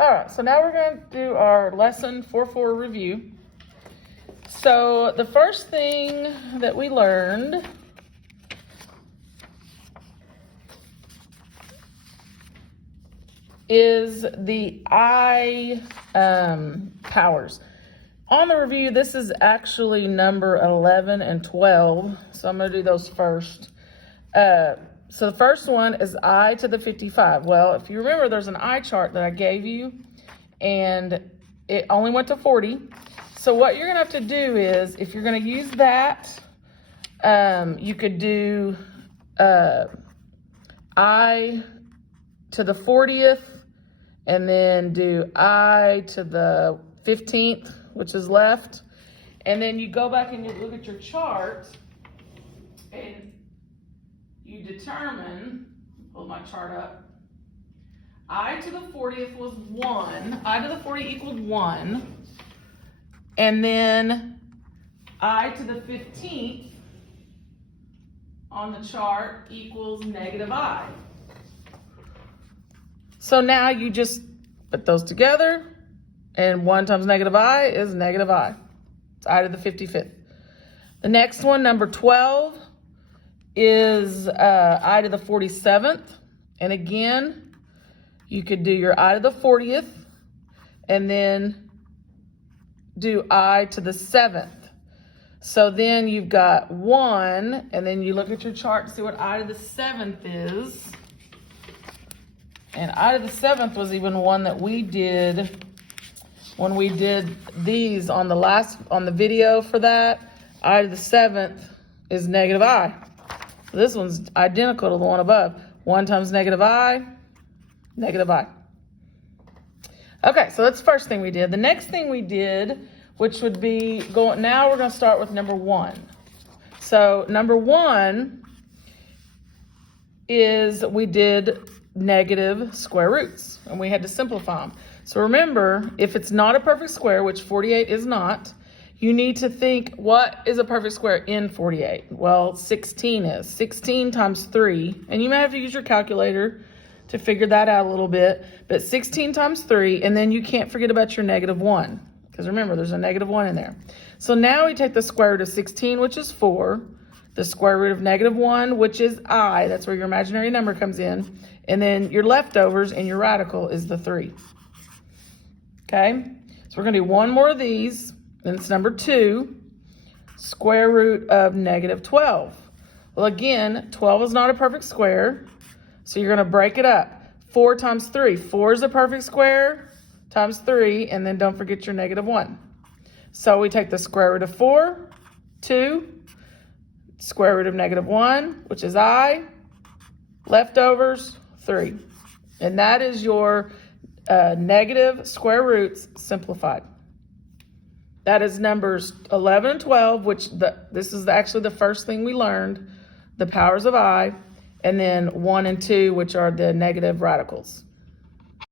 All right, so now we're going to do our lesson 4.4 review. So the first thing that we learned is the I powers. On the review, this is actually number 11 and 12, so I'm going to do those first. So the first one is I to the 55. Well, if you remember, there's an I chart that I gave you, and it only went to 40. So what you're going to have to do is, if you're going to use that, you could do I to the 40th, and then do I to the 15th, which is left. And then you go back and you look at your chart, and you determine, pull my chart up, I to the 40th was 1. I to the 40 equaled 1. And then I to the 15th on the chart equals negative I. So now you just put those together, and 1 times negative I is negative I. It's I to the 55th. The next one, number 12, is I to the 47th. And again, you could do your I to the 40th and then do I to the 7th. So then you've got 1, and then you look at your chart to see what I to the 7th is. And I to the 7th was even one that we did when we did these on the video for that. I to the 7th is negative I. This one's identical to the one above. 1 times negative I, negative I. Okay, so that's the first thing we did. The next thing we did, which would be now we're going to start with number 1. So number 1 is we did negative square roots, and we had to simplify them. So remember, if it's not a perfect square, which 48 is not, you need to think, what is a perfect square in 48? Well, 16 is. 16 times 3, and you may have to use your calculator to figure that out a little bit, but 16 times 3, and then you can't forget about your negative 1, because remember, there's a negative 1 in there. So now we take the square root of 16, which is 4, the square root of negative 1, which is I, that's where your imaginary number comes in, and then your leftovers and your radical is the 3. Okay, so we're going to do one more of these. Then it's number 2, square root of negative 12. Well, again, 12 is not a perfect square, so you're going to break it up. 4 times 3. 4 is a perfect square times 3, and then don't forget your negative 1. So we take the square root of 4, 2, square root of negative 1, which is I, leftovers, 3. And that is your negative square roots simplified. That is numbers 11 and 12, which this is actually the first thing we learned, the powers of I, and then 1 and 2, which are the negative radicals.